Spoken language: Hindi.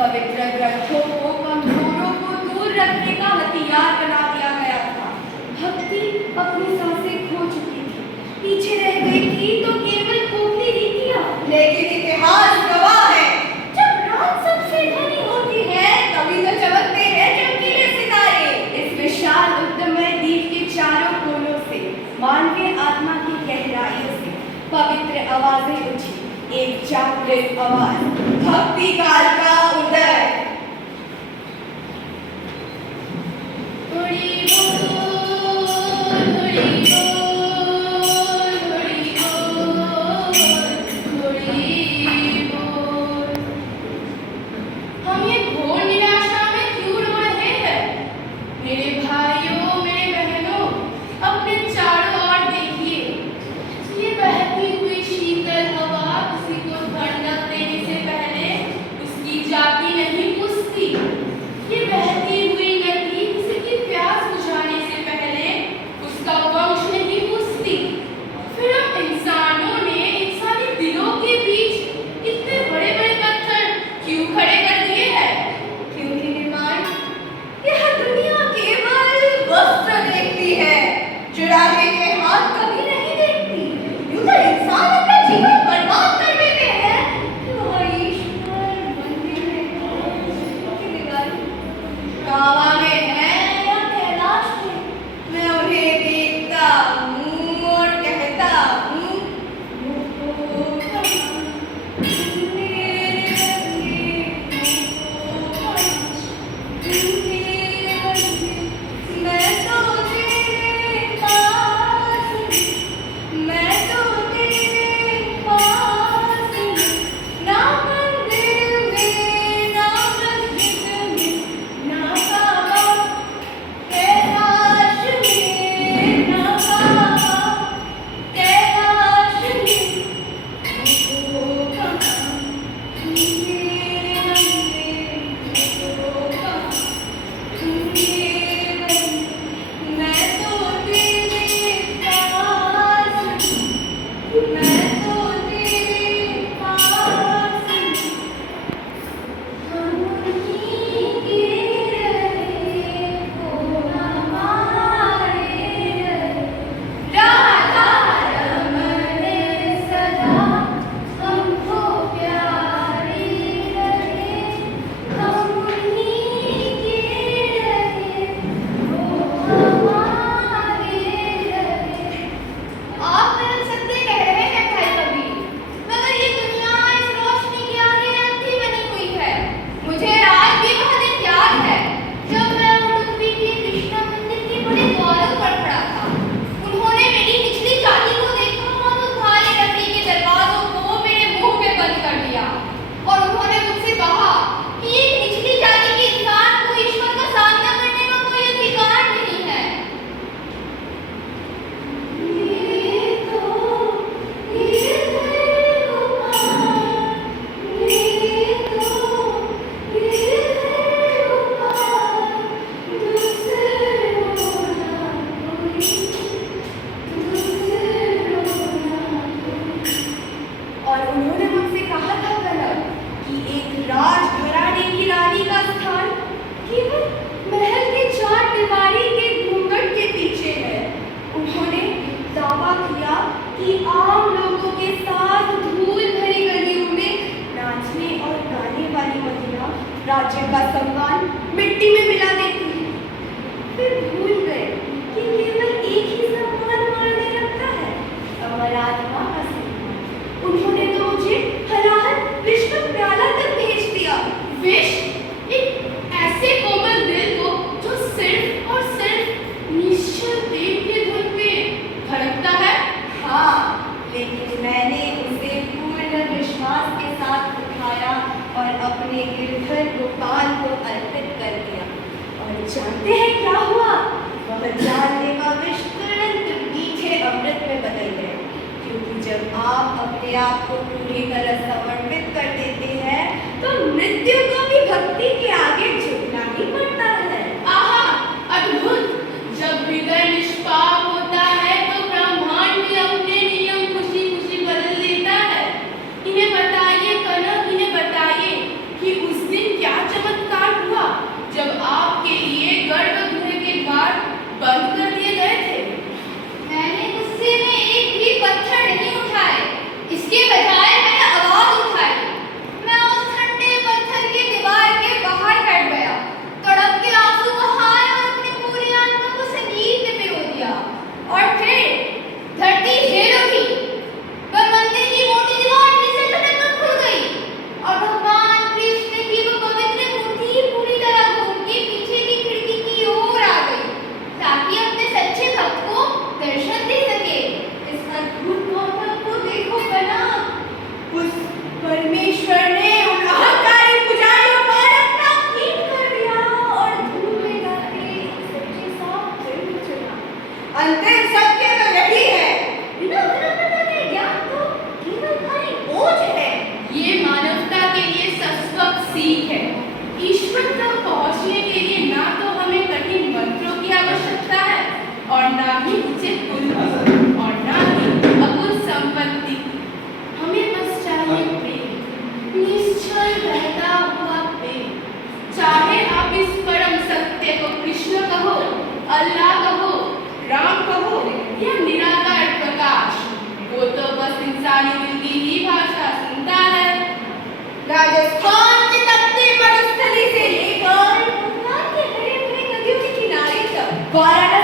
पवित्र ग्रंथों को कमजोरों को दूर रखने का हथियार बना दिया गया था। भक्ति अपनी सांसें खो चुकी थी, पीछे रह गई थी तो केवल खोखली रीतियां। लेकिन इतिहास गवाह है, जब रात सबसे घनी होती है तभी तो चमकते हैं चमकीले सितारे। इस विशाल उद्यमय द्वीप के चारों कोनों से मानवीय आत्मा की गहराइयों से पवित्र आवाजें उठी। एक जागृत आवाज, भक्ति काल का उदय। हुड़ी बोल, हुड़ी बोल, हुड़ी बोल, हुड़ी बोल। हम ये घोर निराशा में क्यों रो रहे हैं? मेरे भाइयों, मेरे बहनों, अपने चारों ओर देखिए। ये बहती हुई शीतल हवा किसी को ठंडक देने से पहले उसकी जाति नहीं पूछती। ये बहती हुई नदी किसी की प्यास बुझाने से पहले उसका वंश नहीं पूछती। फिर हम इंसानों ने इंसानी दिलों के बीच इतने बड़े बड़े पत्थर क्यों खड़े कर दिए हैं? क्योंकि निर्माण यह दुनिया केवल वस्त्र देखती है, चुराहे के हाथ कभी नहीं देखती। यूं तो इंसान अपना जीवन बर्बाद कर देते हैं। वह ईश्वर मंदिर में की दीवार कावा में है या कैलाश में, मैं उन्हें देखता हूँ और कहता हूँ, राज्य का सम्मान मिट्टी में मिला देती है। फिर भूल गए कि केवल एक ही सम्मान मायने रखता है, अमर आत्मा का सम्मान। उन्होंने तो मुझे हलाहल विष का प्याला तक भेज दिया। विष? एक ऐसे कोमल दिल को जो सिर्फ और सिर्फ निश्चल देव के धुन पे धड़कता है। हाँ, लेकिन मैंने उसे पूर्ण विश्वास के साथ उठाया और अपने गिरधर गोपाल को अर्पित कर दिया। और जानते हैं क्या हुआ? वह जानलेवा विष तुरंत मीठे अमृत में बदल गया, क्योंकि जब आप अपने आप को पूरी तरह समर्पित कर देते हैं तो मृत्यु को भी भक्ति के आगे झुकना ही पड़ता है। आहा, अद्भुत! जब हृदय निष्पाप होता है तो ब्रह्मांड भी अपने नियम खुशी खुशी बदल देता है। इन्हें बताइए कनक, इन्हें बताइए कि उस दिन क्या ईश्वर तक पहुंचने के लिए ना तो हमें कठिन मंत्रों की आवश्यकता है और ना ही ऊंचे कुल और ना ही अकुल संपत्ति। हमें बस चाहिए प्रेम, निश्चल बहता हुआ प्रेम। चाहे आप इस परम सत्य को कृष्ण कहो, अल्लाह कहो, राम कहो या निराकार प्रकाश, वो तो बस इंसानी दिल की ही भाषा सुनता है। राजस्थान की तपती मरुस्थली से लेकर बंगाल के हरे भरे नदियों के किनारे तक वाराणसी